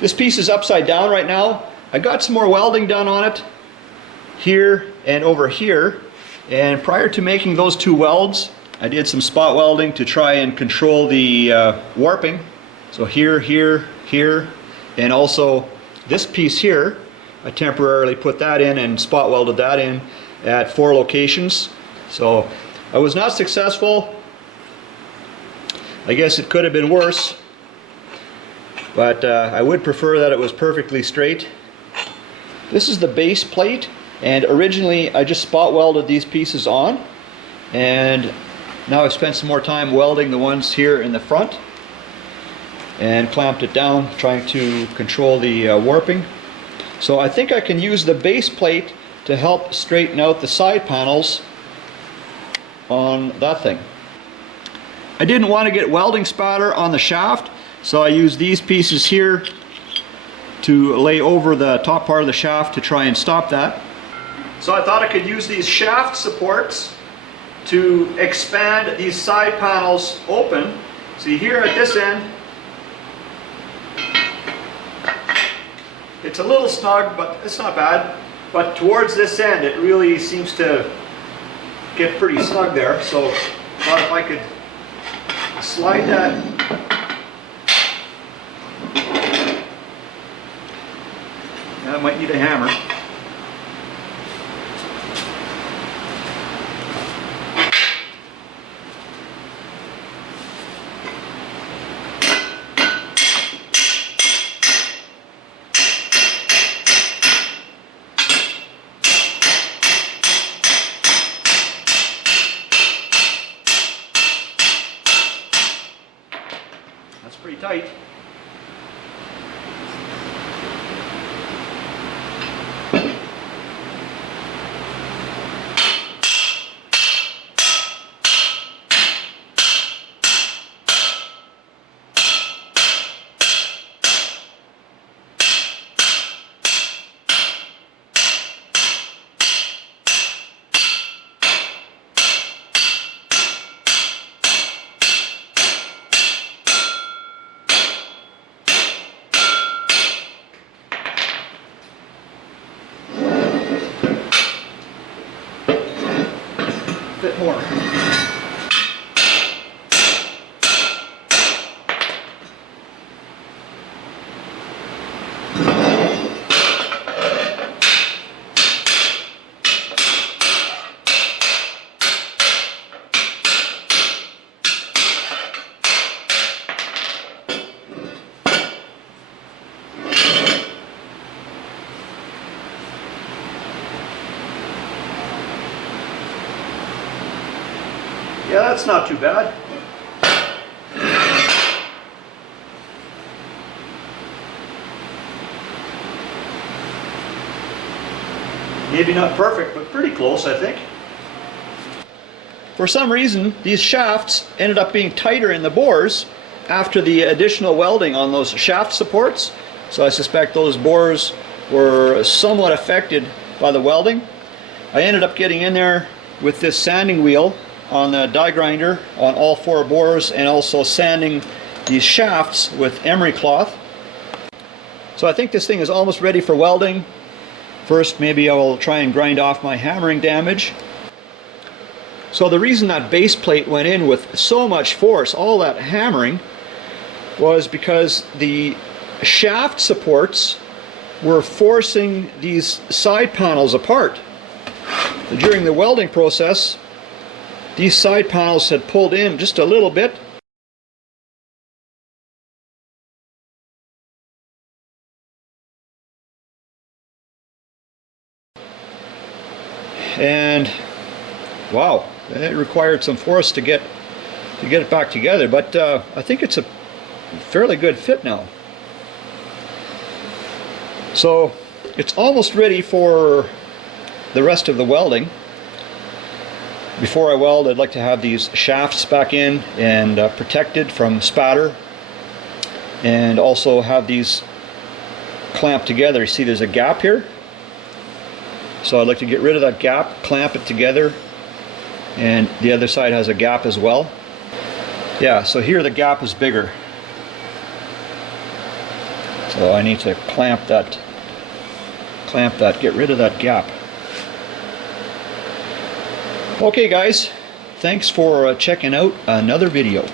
This piece is upside down right now. I got some more welding done on it here and over here, and prior to making those two welds I did some spot welding to try and control the warping. So here, here, here, and also this piece here, I temporarily put that in and spot welded that in at 4 locations. So I was not successful. I guess it could have been worse, but I would prefer that it was perfectly straight. This is the base plate, and originally I just spot welded these pieces on, and now I've spent some more time welding the ones here in the front and clamped it down, trying to control the warping. So I think I can use the base plate to help straighten out the side panels on that thing. I didn't want to get welding spatter on the shaft, so I used these pieces here to lay over the top part of the shaft to try and stop that. So I thought I could use these shaft supports to expand these side panels open. See here at this end, it's a little snug, but it's not bad. But towards this end, it really seems to get pretty snug there. So I thought if I could slide that, I might need a hammer. That's pretty tight. Bit more. Yeah, that's not too bad. Maybe not perfect, but pretty close, I think. For some reason, these shafts ended up being tighter in the bores after the additional welding on those shaft supports. So I suspect those bores were somewhat affected by the welding. I ended up getting in there with this sanding wheel on the die grinder on all 4 bores, and also sanding these shafts with emery cloth. So I think this thing is almost ready for welding. First, maybe I will try and grind off my hammering damage. So the reason that base plate went in with so much force, all that hammering, was because the shaft supports were forcing these side panels apart. During the welding process, these side panels had pulled in just a little bit. And wow, it required some force to get it back together, but I think it's a fairly good fit now. So it's almost ready for the rest of the welding. Before I weld, I'd like to have these shafts back in and protected from spatter, and also have these clamped together. You see there's a gap here, so I'd like to get rid of that gap, clamp it together, and the other side has a gap as well. Yeah, so here the gap is bigger. So I need to clamp that, get rid of that gap. Okay guys, thanks for checking out another video.